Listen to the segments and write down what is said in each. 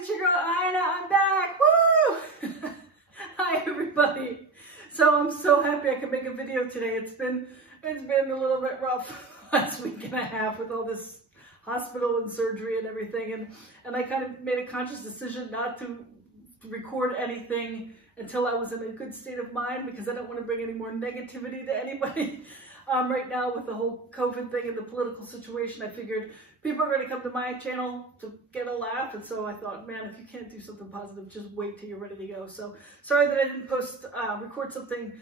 it's your girl Ina. I'm back. Woo! Hi everybody. So I'm so happy I could make a video today. It's been a little bit rough last week and a half with all this hospital and surgery and everything, and I kind of made a conscious decision not to record anything until I was in a good state of mind, because I don't want to bring any more negativity to anybody. Right now with the whole COVID thing and the political situation, I figured people are going to come to my channel to get a laugh, and so I thought, man, if you can't do something positive, just wait till you're ready to go. So sorry that I didn't record something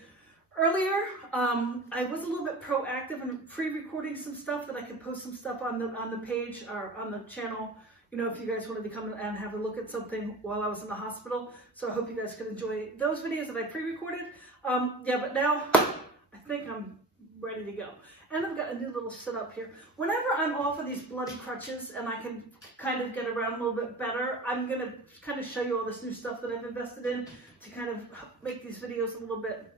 earlier. I was a little bit proactive in pre-recording some stuff that I could post some stuff on the page or on the channel, you know, if you guys wanted to come and have a look at something while I was in the hospital. So I hope you guys could enjoy those videos that I pre-recorded. Yeah, but now I think I'm ready to go. And I've got a new little setup here. Whenever I'm off of these bloody crutches and I can kind of get around a little bit better, I'm going to kind of show you all this new stuff that I've invested in to kind of make these videos a little bit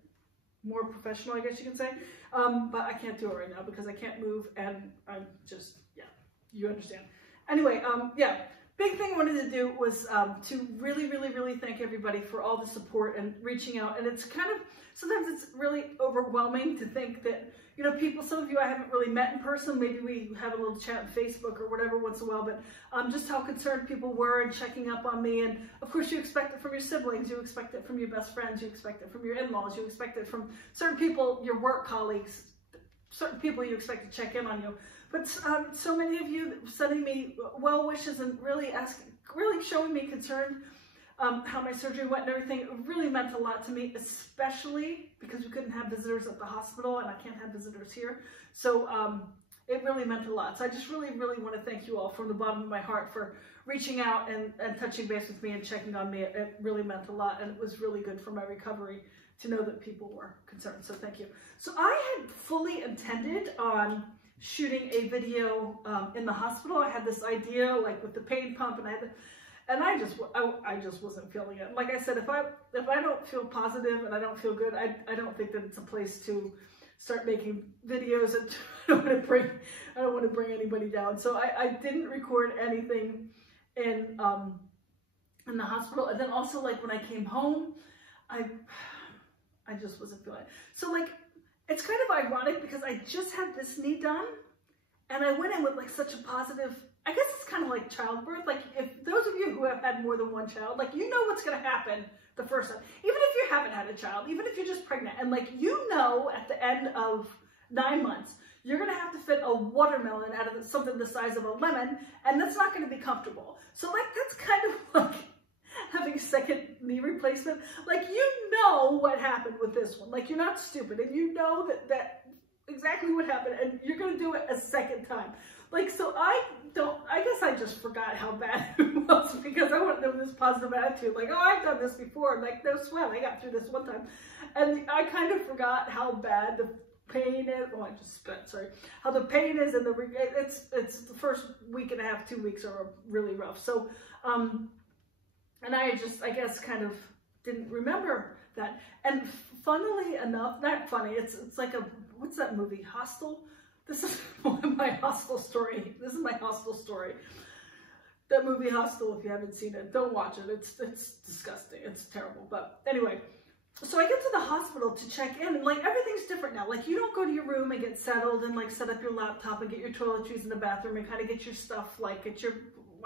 more professional, I guess you can say. But I can't do it right now because I can't move, and I'm just, yeah, you understand. Anyway, yeah, big thing I wanted to do was to really thank everybody for all the support and reaching out. And it's kind of, sometimes it's really overwhelming to think that, you know, people, some of you I haven't really met in person. Maybe we have a little chat on Facebook or whatever once in a while, but just how concerned people were and checking up on me. And of course you expect it from your siblings, you expect it from your best friends, you expect it from your in-laws, you expect it from certain people, your work colleagues, certain people you expect to check in on you. But so many of you sending me well wishes and really showing me concern how my surgery went and everything, it really meant a lot to me, especially because we couldn't have visitors at the hospital and I can't have visitors here. So it really meant a lot. So I just really want to thank you all from the bottom of my heart for reaching out and touching base with me and checking on me. It really meant a lot, and it was really good for my recovery to know that people were concerned. So thank you. So I had fully intended on shooting a video in the hospital. I had this idea, like with the pain pump, and I just wasn't feeling it. Like I said, if I don't feel positive and I don't feel good, I don't think that it's a place to start making videos. And I don't want to bring anybody down. So I didn't record anything in the hospital. And then also, like, when I came home, I just wasn't feeling it. So like, it's kind of ironic because I just had this knee done and I went in with like such a positive, I guess it's kind of like childbirth. Like, if those of you who have had more than one child, like, you know what's going to happen the first time. Even if you haven't had a child, even if you're just pregnant, and like, you know, at the end of 9 months, you're going to have to fit a watermelon out of something the size of a lemon, and that's not going to be comfortable. So like, that's kind of like having a second knee replacement. Like, you know what happened with this one. Like, you're not stupid, and you know that exactly what happened, and you're going to do it a second time. Like, so I guess I just forgot how bad it was because I went with this positive attitude, like, oh, I've done this before, like, no sweat, I got through this one time. And I kind of forgot how bad the pain is. Oh, I just spit, sorry. How the pain is, and it's the first week and a half, 2 weeks are really rough. So, and I guess kind of didn't remember that. And funnily enough, not funny, it's like a, what's that movie, Hostel? This is my Hostel story. This is my Hostel story. That movie Hostel, if you haven't seen it, don't watch it. It's disgusting. It's terrible. But anyway, so I get to the hospital to check in, and like, everything's different now. Like, you don't go to your room and get settled and like set up your laptop and get your toiletries in the bathroom and kind of get your stuff, like get your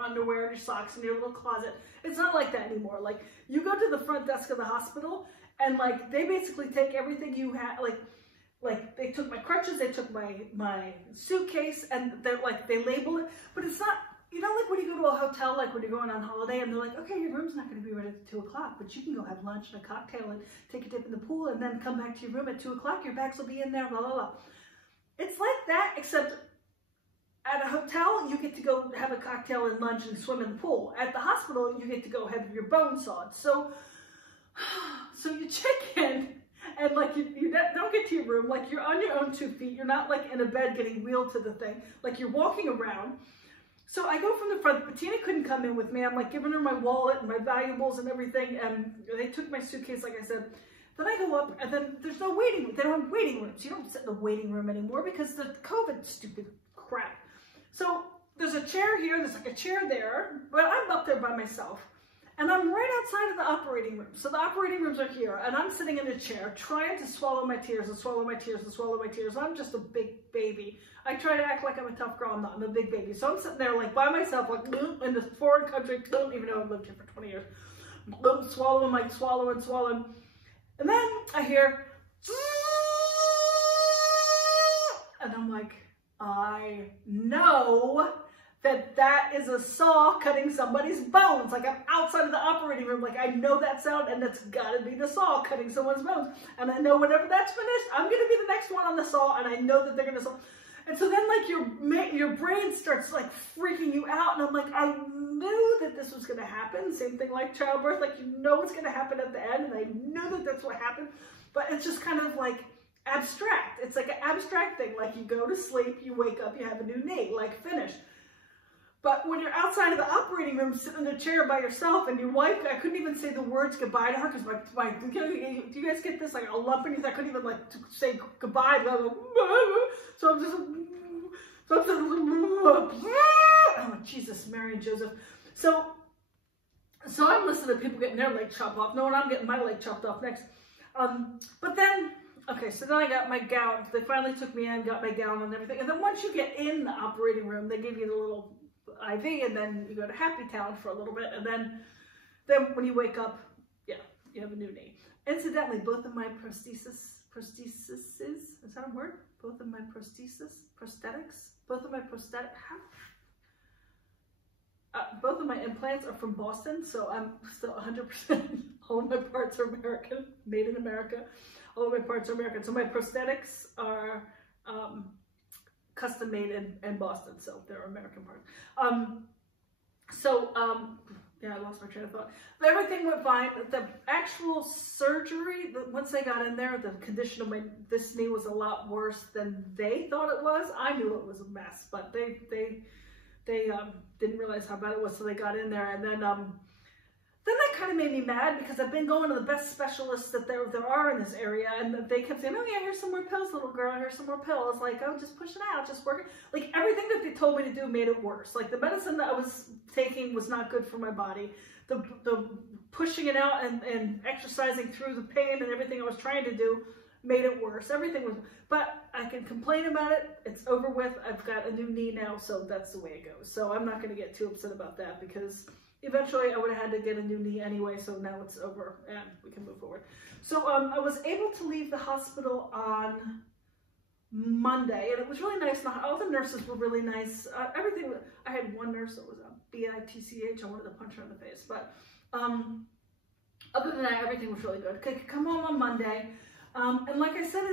underwear and your socks in your little closet. It's not like that anymore. Like, you go to the front desk of the hospital and like, they basically take everything you have, like they took my crutches, they took my suitcase, and they're like, they label it, but it's not, you know, like when you go to a hotel, like when you're going on holiday and they're like, okay, your room's not going to be ready at 2 o'clock, but you can go have lunch and a cocktail and take a dip in the pool and then come back to your room at 2 o'clock, your bags will be in there, blah, blah, blah. It's like that, except at a hotel, you get to go have a cocktail and lunch and swim in the pool. At the hospital, you get to go have your bones sawed. So you check in, and like, you don't get to your room, like, you're on your own 2 feet, you're not like in a bed getting wheeled to the thing, like, you're walking around. So I go from the front, but Tina couldn't come in with me. I'm like giving her my wallet and my valuables and everything, and they took my suitcase, like I said. Then I go up, and then there's no waiting room. They don't have waiting rooms. You don't sit in the waiting room anymore because the COVID stupid crap. So there's a chair here, there's like a chair there, but I'm up out there by myself. And I'm right outside of the operating room. So the operating rooms are here, and I'm sitting in a chair trying to swallow my tears and swallow my tears and swallow my tears. I'm just a big baby. I try to act like I'm a tough girl. I'm not. I'm a big baby. So I'm sitting there like by myself, like in this foreign country, even though I've lived here for 20 years, swallowing, like swallowing. And then I hear, and I'm like, I know that is a saw cutting somebody's bones. Like I'm outside of the operating room, like I know that sound, and that's gotta be the saw cutting someone's bones. And I know whenever that's finished, I'm gonna be the next one on the saw, and I know that they're gonna saw. And so then like your brain starts like freaking you out, and I'm like, I knew that this was gonna happen. Same thing like childbirth, like you know what's gonna happen at the end, and I knew that that's what happened, but it's just kind of like abstract. It's like an abstract thing, like you go to sleep, you wake up, you have a new knee, like finished. But when you're outside of the operating room, sitting in a chair by yourself, and your wife, I couldn't even say the words goodbye to her because do you guys get this? Like a lump in your, I couldn't even like say goodbye. Blah, blah, blah. So I'm just, oh Jesus, Mary and Joseph. So I'm listening to people getting their leg chopped off. No, and I'm getting my leg chopped off next. But then, okay, so then I got my gown. They finally took me in, got my gown and everything. And then once you get in the operating room, they give you the little IV, and then you go to Happy Town for a little bit, and then when you wake up, yeah, you have a new knee. Incidentally, both of my prostheses, is that a word? Both of my both of my implants are from Boston, so I'm still 100%, all of my parts are American, made in America, all of my parts are American. So my prosthetics are, custom made in Boston, so they're American parts. Yeah, I lost my train of thought. But everything went fine. The actual surgery, once I got in there, the condition of this knee was a lot worse than they thought it was. I knew it was a mess, but they didn't realize how bad it was, so they got in there, and then that kind of made me mad because I've been going to the best specialists that there are in this area, and they kept saying, oh yeah, here's some more pills, little girl, here's some more pills. Like, oh, just push it out, just work it. Like, everything that they told me to do made it worse. Like, the medicine that I was taking was not good for my body. The pushing it out and exercising through the pain and everything I was trying to do made it worse. Everything was, but I can complain about it. It's over with. I've got a new knee now, so that's the way it goes. So I'm not going to get too upset about that because eventually I would have had to get a new knee anyway, so now it's over and we can move forward. So I was able to leave the hospital on Monday, and it was really nice. All the nurses were really nice. Everything, I had one nurse that was a bitch. I wanted to punch her in the face, but other than that, everything was really good. Could come home on Monday, and like I said,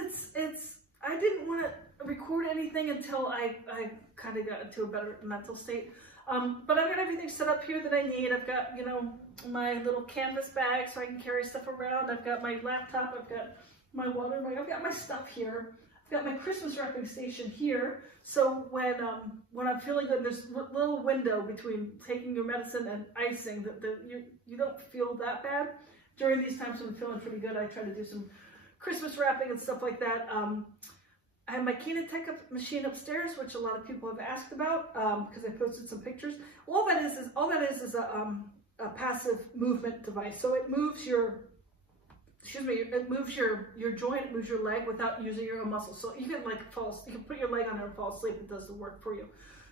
I didn't want to record anything until I kind of got into a better mental state. But I've got everything set up here that I need. I've got, you know, my little canvas bag so I can carry stuff around. I've got my laptop. I've got my water. I've got my stuff here. I've got my Christmas wrapping station here. So when I'm feeling good, there's a little window between taking your medicine and icing that you don't feel that bad. During these times when I'm feeling pretty good, I try to do some Christmas wrapping and stuff like that. I have my Kinetic Machine upstairs, which a lot of people have asked about because I posted some pictures. All that is a passive movement device. So it moves your joint, it moves your leg without using your own muscles. So you can you can put your leg on there and fall asleep. It does the work for you.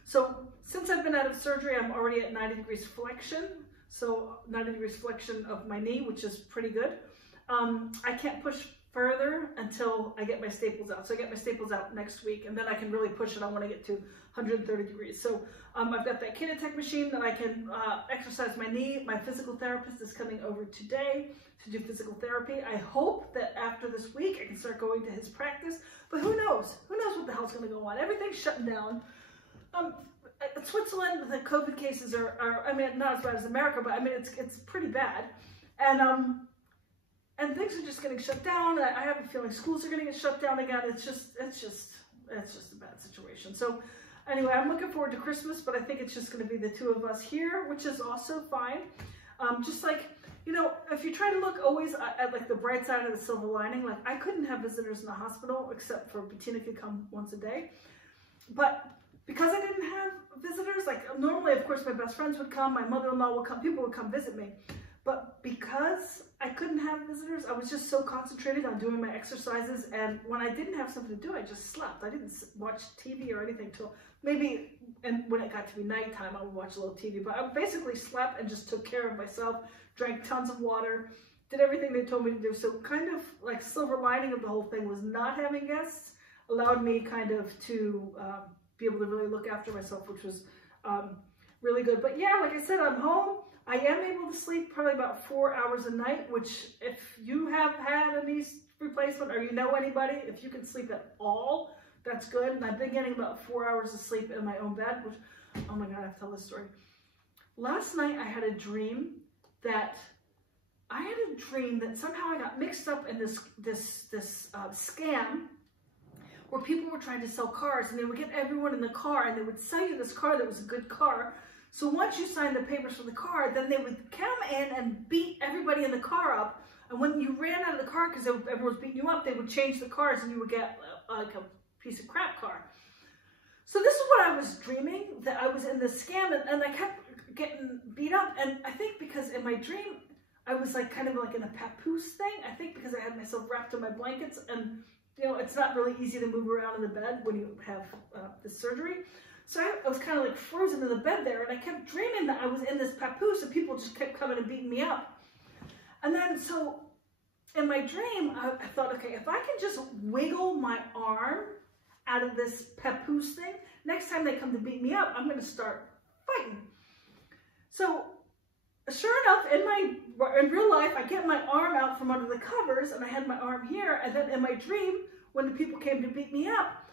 So since I've been out of surgery, I'm already at 90 degrees flexion. So 90 degrees flexion of my knee, which is pretty good. I can't push further until I get my staples out. So I get my staples out next week, and then I can really push it on when I get to 130 degrees. So I've got that Kinetic machine that I can exercise my knee. My physical therapist is coming over today to do physical therapy. I hope that after this week I can start going to his practice, but who knows? Who knows what the hell's going to go on? Everything's shutting down. Switzerland, the COVID cases are, I mean, not as bad as America, but I mean, it's pretty bad. And things are just getting shut down. I have a feeling schools are going to get shut down again. It's just a bad situation. So anyway, I'm looking forward to Christmas, but I think it's just going to be the two of us here, which is also fine. Just like, you know, if you try to look always at like the bright side of the silver lining, like I couldn't have visitors in the hospital except for Bettina could come once a day. But because I didn't have visitors, like normally, of course, my best friends would come, my mother-in-law would come, people would come visit me. But because I couldn't have visitors, I was just so concentrated on doing my exercises. And when I didn't have something to do, I just slept. I didn't watch TV or anything till maybe, and when it got to be nighttime, I would watch a little TV. But I basically slept and just took care of myself, drank tons of water, did everything they told me to do. So kind of like silver lining of the whole thing was not having guests allowed me kind of to be able to really look after myself, which was really good. But yeah, like I said, I'm home. I am able to sleep probably about 4 hours a night, which if you have had a knee replacement or you know anybody, if you can sleep at all, that's good. And I've been getting about 4 hours of sleep in my own bed, which, oh my God, I have to tell this story. Last night I had a dream that somehow I got mixed up in this scam where people were trying to sell cars, and they would get everyone in the car and they would sell you this car that was a good car. So once you signed the papers for the car, then they would come in and beat everybody in the car up. And when you ran out of the car because everyone was beating you up, they would change the cars and you would get like a piece of crap car. So this is what I was dreaming, that I was in this scam, and I kept getting beat up. And I think because in my dream, I was like kind of like in a papoose thing. I think because I had myself wrapped in my blankets, and you know, it's not really easy to move around in the bed when you have this surgery. So I was kind of like frozen in the bed there, and I kept dreaming that I was in this papoose and people just kept coming and beating me up. And then, so in my dream, I thought, okay, if I can just wiggle my arm out of this papoose thing, next time they come to beat me up, I'm going to start fighting. So sure enough, in real life, I get my arm out from under the covers, and I had my arm here, and then in my dream, when the people came to beat me up,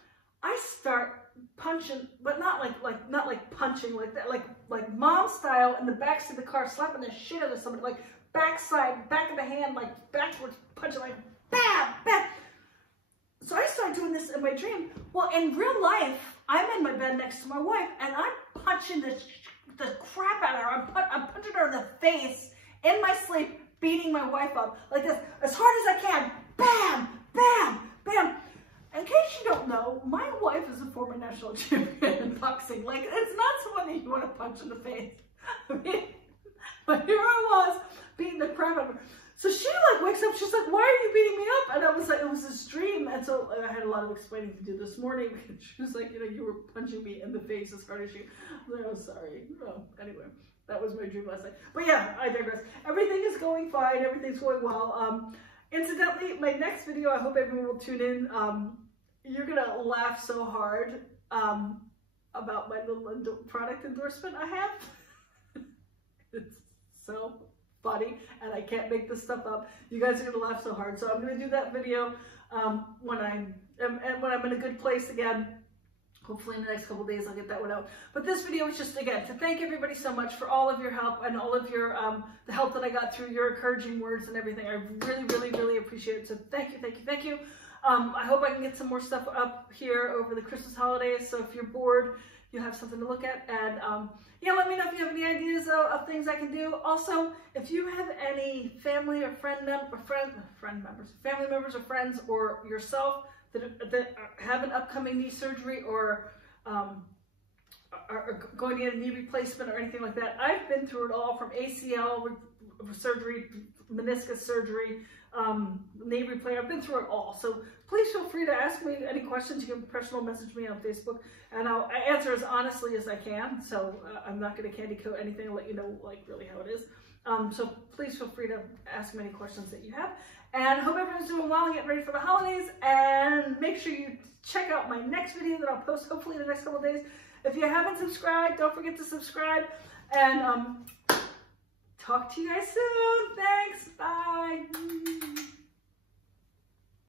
I start punching, but not like punching like that, like mom style in the backseat of the car, slapping the shit out of somebody, like back of the hand, like backwards punching, like bam, bam. So I started doing this in my dream. Well, in real life, I'm in my bed next to my wife, and I'm punching the crap out of her. I'm punching her in the face in my sleep, beating my wife up like this, as hard as I can. Bam, bam, bam. In case you don't know, my wife is a former national champion in boxing. Like, it's not someone that you want to punch in the face. I mean, but here I was beating the crap out of her. So she like wakes up, she's like, why are you beating me up? And I was like, it was this dream. And so I had a lot of explaining to do this morning. She was like, you know, you were punching me in the face as hard as you. I was like, oh, sorry. No, anyway, that was my dream last night. But yeah, I digress. Everything is going fine. Everything's going well. Incidentally, my next video, I hope everyone will tune in. You're going to laugh so hard about my little product endorsement I have. It's so funny, and I can't make this stuff up. You guys are going to laugh so hard. So I'm going to do that video when I'm in a good place again. Hopefully in the next couple of days I'll get that one out. But this video is just, again, to thank everybody so much for all of your help and all of your the help that I got through your encouraging words and everything. I really, really, really appreciate it. So thank you, thank you, thank you. I hope I can get some more stuff up here over the Christmas holidays. So if you're bored, you have something to look at. And yeah, let me know if you have any ideas of things I can do. Also, if you have any family or family members or friends or yourself that have an upcoming knee surgery or are going to get a knee replacement or anything like that, I've been through it all, from ACL surgery, meniscus surgery, knee replacement. I've been through it all. So please feel free to ask me any questions. You can personal message me on Facebook, and I'll answer as honestly as I can. So I'm not going to candy coat anything. I'll let you know like really how it is. So please feel free to ask me any questions that you have. And hope everyone's doing well and getting ready for the holidays. And make sure you check out my next video that I'll post hopefully in the next couple of days. If you haven't subscribed, don't forget to subscribe. And talk to you guys soon. Thanks. Bye.